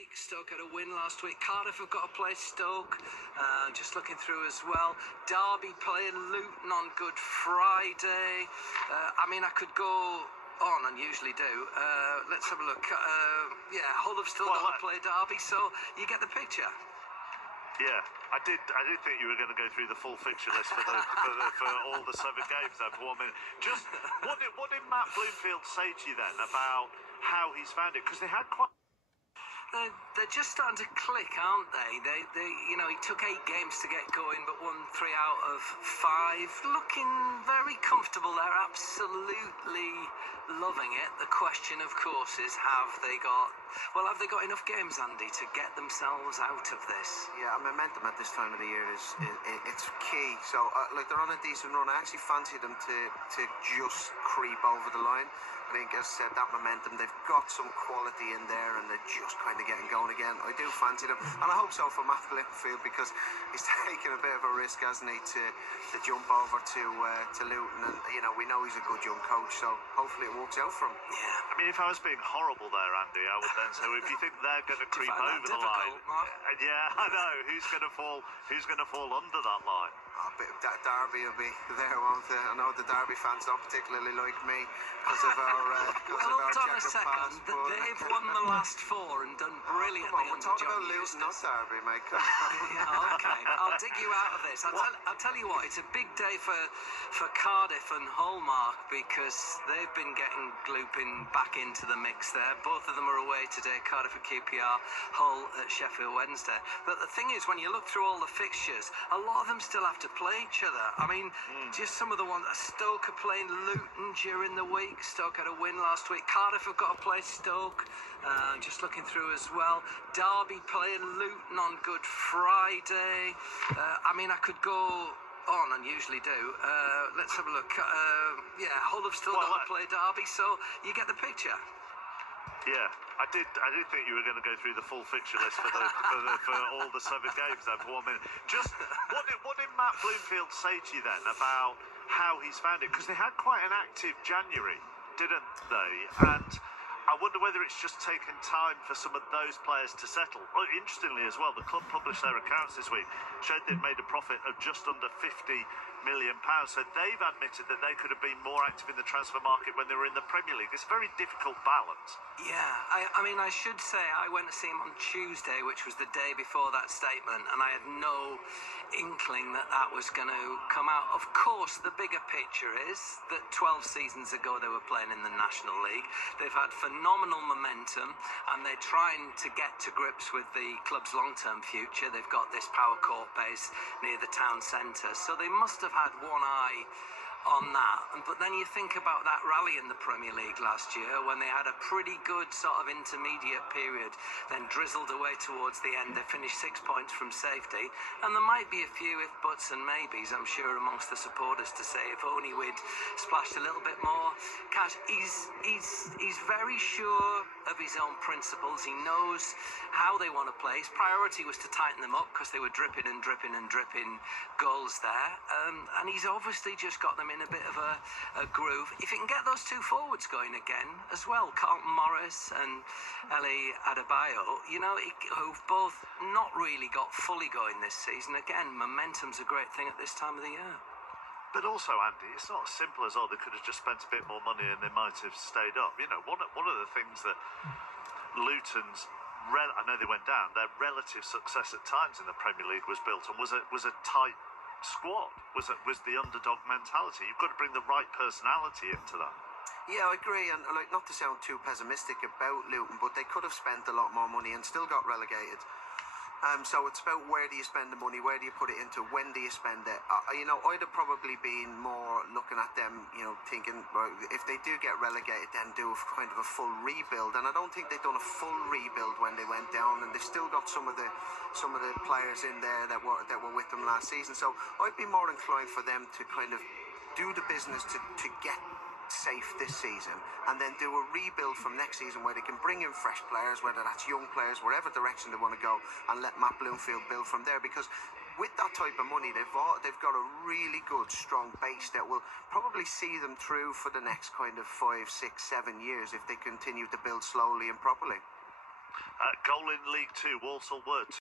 week. Stoke had a win last week. Cardiff have got to play Stoke. Just looking through as well. Derby playing Luton on Good Friday. I could go on and usually do. Let's have a look. Hull have still got to play Derby, so you get the picture. Yeah, I did think you were going to go through the full fixture list for all the 7 games there for 1 minute. Just what did Matt Bloomfield say to you then about how he's found it? Because they had quite. They're just starting to click, aren't they? He took 8 games to get going, but won 3 out of 5. Looking very comfortable there, absolutely loving it. The question, of course, is have they got enough games, Andy, to get themselves out of this? Yeah, momentum at this time of the year it's key. So, they're on a decent run. I actually fancy them to just creep over the line. I think, as I said, that momentum, they've got some quality in there and they're just kind of getting going again. I do fancy them, and I hope so for Matt Bloomfield, because he's taking a bit of a risk, hasn't he, to jump over to Luton, and we know he's a good young coach, so hopefully it works out for him. Yeah. I mean, if I was being horrible there, Andy, I would then say, if you think they're going to creep over the line, yeah, I know who's going to fall under that line. Derby will be there, won't they? I know the Derby fans don't particularly like me because of our checkered past. They've won the last 4 and done brilliantly. We're talking about Luton, not Derby, mate. Yeah, okay. I'll dig you out of this. I'll tell you what, it's a big day for Cardiff and Hull, Mark, because they've been getting glooping back into the mix there. Both of them are away today, Cardiff at QPR, Hull at Sheffield Wednesday. But the thing is, when you look through all the fixtures, a lot of them still have to play each other. I mean, just some of the ones. Stoke are playing Luton during the week. Stoke had a win last week. Cardiff have got to play Stoke. Just looking through as well. Derby playing Luton on Good Friday. I could go on and usually do. Let's have a look. Hull have still got to play Derby, so you get the picture. Yeah, I did think you were going to go through the full fixture list for all the 7 games there for 1 minute. Just what did Matt Bloomfield say to you then about how he's found it? Because they had quite an active January, didn't they? And I wonder whether it's just taken time for some of those players to settle. Well, interestingly as well, the club published their accounts this week, showed they'd made a profit of just under £50 million. So they've admitted that they could have been more active in the transfer market when they were in the Premier League. It's a very difficult balance. Yeah, I should say I went to see him on Tuesday, which was the day before that statement, and I had no inkling that was going to come out. Of course, the bigger picture is that 12 seasons ago they were playing in the National League. They've had phenomenal momentum, and they're trying to get to grips with the club's long-term future. They've got this power court base near the town centre, so they must have had one eye on that. But then you think about that rally in the Premier League last year when they had a pretty good sort of intermediate period, then drizzled away towards the end. They finished 6 points from safety, and there might be a few if buts and maybes, I'm sure, amongst the supporters to say if only we'd splashed a little bit more cash. He's very sure of his own principles. He knows how they want to play. His priority was to tighten them up because they were dripping goals there, and he's obviously just got them in a bit of a groove. If he can get those 2 forwards going again as well, Carlton Morris and Eli Adebayo, who've both not really got fully going this season. Again, momentum's a great thing at this time of the year. But also, Andy, it's not as simple as, they could have just spent a bit more money and they might have stayed up. One of the things that Luton's, I know they went down, their relative success at times in the Premier League was built on was a tight squad, was the underdog mentality. You've got to bring the right personality into that. Yeah, I agree, and not to sound too pessimistic about Luton, but they could have spent a lot more money and still got relegated. So it's about where do you spend the money, where do you put it into, when do you spend it. I'd have probably been more looking at them, thinking, well, if they do get relegated, then do kind of a full rebuild. And I don't think they've done a full rebuild when they went down, and they've still got some of the players in there that were with them last season. So I'd be more inclined for them to kind of do the business to get safe this season, and then do a rebuild from next season where they can bring in fresh players, whether that's young players, wherever direction they want to go, and let Matt Bloomfield build from there. Because with that type of money, they've got a really good, strong base that will probably see them through for the next kind of 5, 6, 7 years if they continue to build slowly and properly. Goal in League Two, Walsall were